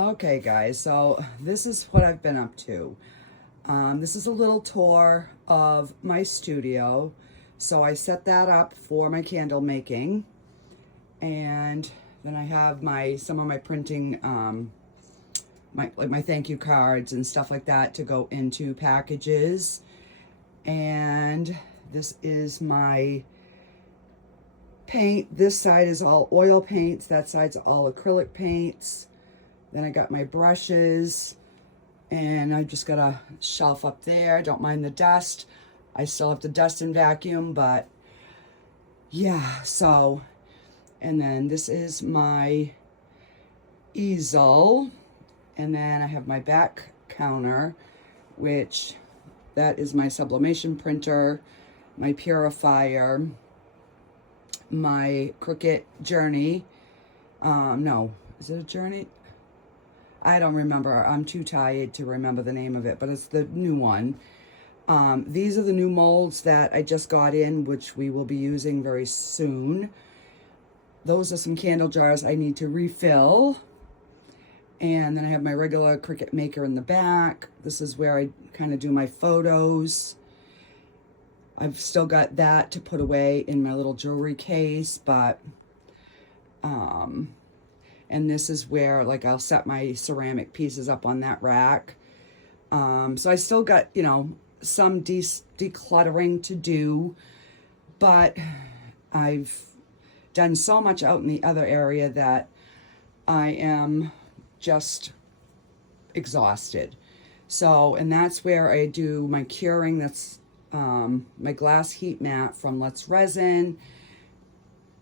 Okay, guys, so this is what I've been up to. This is a little tour of my studio. So I set that up for my candle making, and then I have some of my printing, my thank you cards and stuff like that to go into packages. And this is my paint. This side is all oil paints. That side's all acrylic paints. Then I got my brushes, and I just got a shelf up there. Don't mind the dust. I still have to dust and vacuum, but yeah, so, and then this is my easel, and then I have my back counter, which that is my sublimation printer, my purifier, my Cricut Journey. No, is it a Journey? I don't remember. I'm too tired to remember the name of it, but it's the new one. These are the new molds that I just got in, which we will be using very soon. Those are some candle jars I need to refill. And then I have my regular Cricut Maker in the back. This is where I kind of do my photos. I've still got that to put away in my little jewelry case, but and this is where, like, I'll set my ceramic pieces up on that rack. So I still got, some decluttering to do, but I've done so much out in the other area that I am just exhausted. So, and that's where I do my curing. That's my glass heat mat from Let's Resin,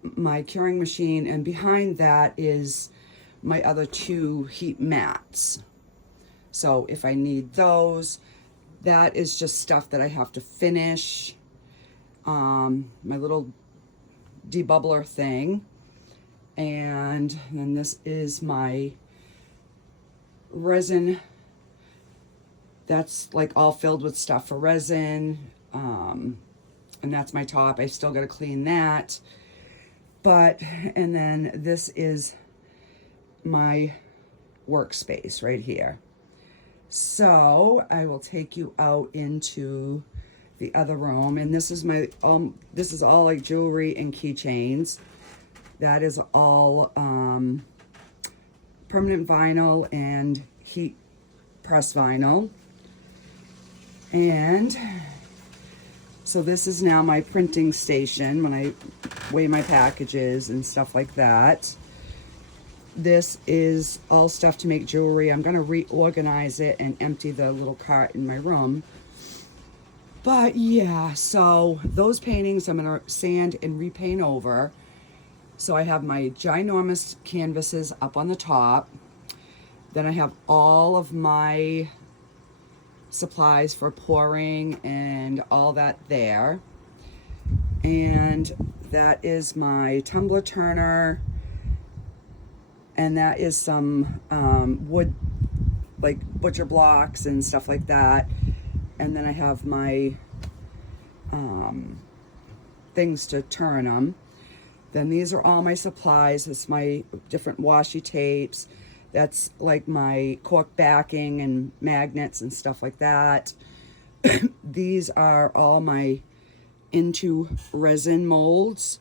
my curing machine, and behind that is my other two heat mats. So if I need those, that is just stuff that I have to finish. My little debubbler thing. And then this is my resin. That's like all filled with stuff for resin. And that's my top. I still got to clean that. But, and then this is my workspace right here. So I will take you out into the other room, and this is my this is all like jewelry and keychains. That is all permanent vinyl and heat press vinyl. And so this is now my printing station when I weigh my packages and stuff like that. This is all stuff to make jewelry. I'm going to reorganize it and empty the little cart in my room. But yeah, so those paintings I'm going to sand and repaint over. So I have my ginormous canvases up on the top. Then I have all of my supplies for pouring and all that there. And that is my tumbler turner. And that is some wood, like butcher blocks and stuff like that. And then I have my things to turn them. Then these are all my supplies. It's my different washi tapes. That's like my cork backing and magnets and stuff like that. These are all my into resin molds.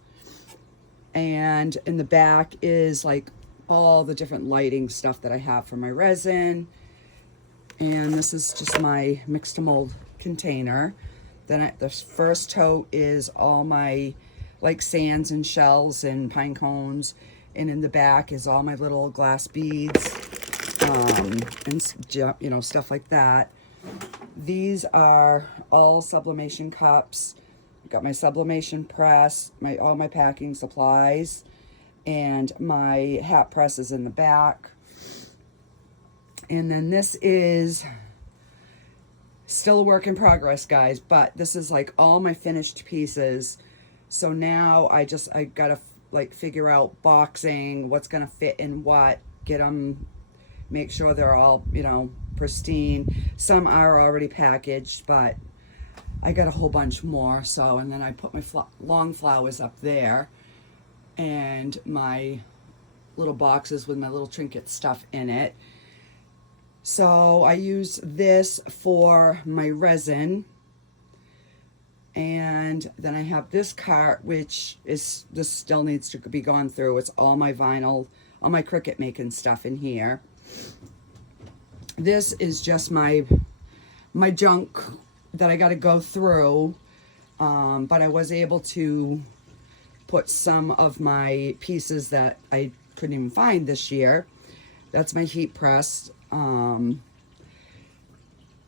And in the back is like all the different lighting stuff that I have for my resin. And this is just my mix to mold container. Then the first tote is all my like sands and shells and pine cones. And in the back is all my little glass beads and stuff like that. These are all sublimation cups. I've got my sublimation press, all my packing supplies, and my hat press is in the back. And then this is still a work in progress, guys, but this is like all my finished pieces. So now I gotta like figure out boxing, what's gonna fit in what, get them, make sure they're all, pristine. Some are already packaged, but I got a whole bunch more. So, and then I put my long flowers up there, and my little boxes with my little trinket stuff in it. So I use this for my resin. And then I have this cart, which is, this still needs to be gone through. It's all my vinyl, all my Cricut making stuff in here. This is just my junk that I got to go through. But I was able to put some of my pieces that I couldn't even find this year. That's my heat press.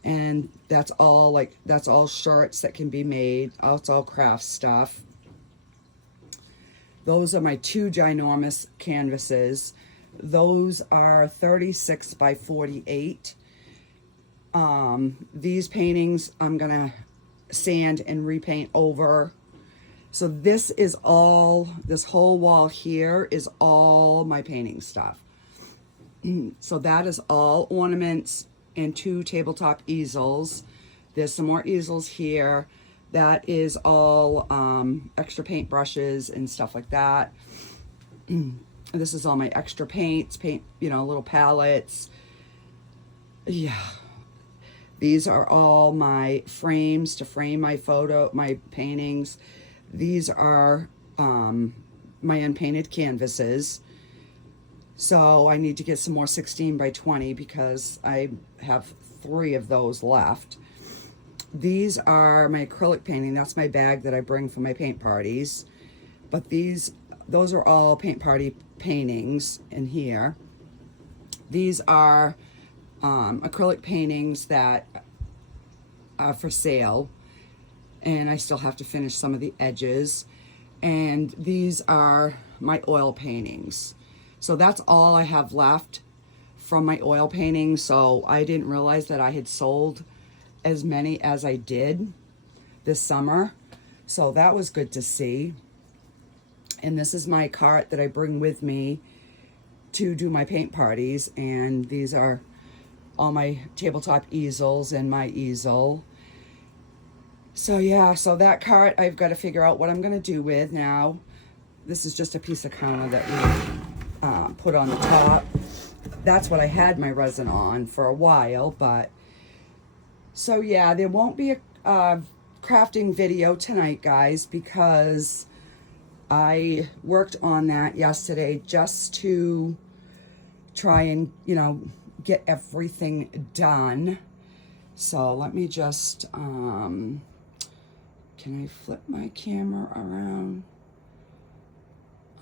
And that's all shirts that can be made. It's all craft stuff. Those are my two ginormous canvases. Those are 36 by 48. These paintings I'm gonna sand and repaint over. So this whole wall here is all my painting stuff. So that is all ornaments and 2 tabletop easels. There's some more easels here. That is all extra paint brushes and stuff like that. This is all my extra paints, little palettes. Yeah. These are all my frames to frame my paintings. These are my unpainted canvases. So I need to get some more 16 by 20 because I have 3 of those left. These are my acrylic painting. That's my bag that I bring for my paint parties. But those are all paint party paintings in here. These are acrylic paintings that are for sale. And I still have to finish some of the edges. And these are my oil paintings. So that's all I have left from my oil paintings. So I didn't realize that I had sold as many as I did this summer. So that was good to see. And this is my cart that I bring with me to do my paint parties. And these are all my tabletop easels and my easel. So yeah, so that cart I've got to figure out what I'm going to do with now. This is just a piece of counter that we put on the top. That's what I had my resin on for a while, but so yeah, there won't be a crafting video tonight, guys, because I worked on that yesterday just to try and, get everything done. So let me just, can I flip my camera around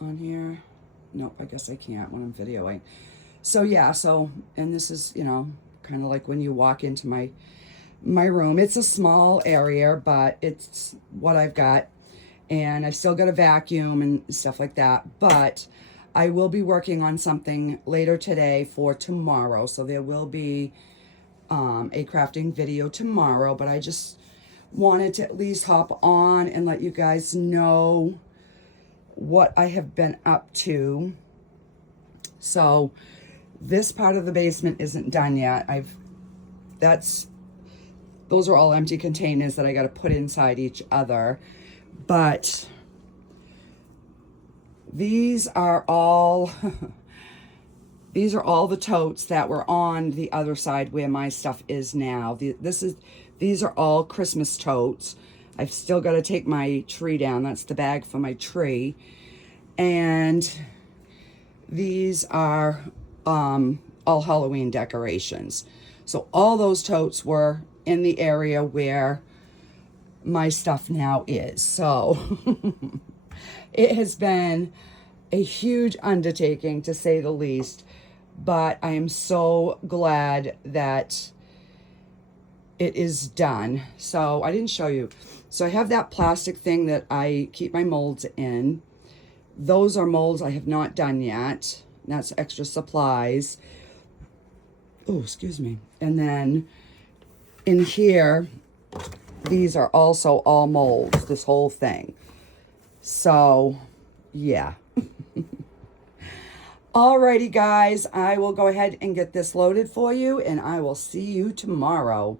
on here? Nope, I guess I can't when I'm videoing. So yeah, and this is, kind of like when you walk into my room. It's a small area, but it's what I've got. And I've still got a vacuum and stuff like that. But I will be working on something later today for tomorrow. So there will be a crafting video tomorrow. But I just wanted to at least hop on and let you guys know what I have been up to. So this part of the basement isn't done yet. Those are all empty containers that I got to put inside each other. But these are all these are all the totes that were on the other side where my stuff is now. These are all Christmas totes. I've still got to take my tree down. That's the bag for my tree. And these are all Halloween decorations. So all those totes were in the area where my stuff now is. So it has been a huge undertaking, to say the least, but I am so glad that it is done. So I didn't show you. So I have that plastic thing that I keep my molds in. Those are molds I have not done yet. That's extra supplies. Oh, excuse me. And then in here, these are also all molds, this whole thing. So, yeah. Alrighty, guys. I will go ahead and get this loaded for you, and I will see you tomorrow.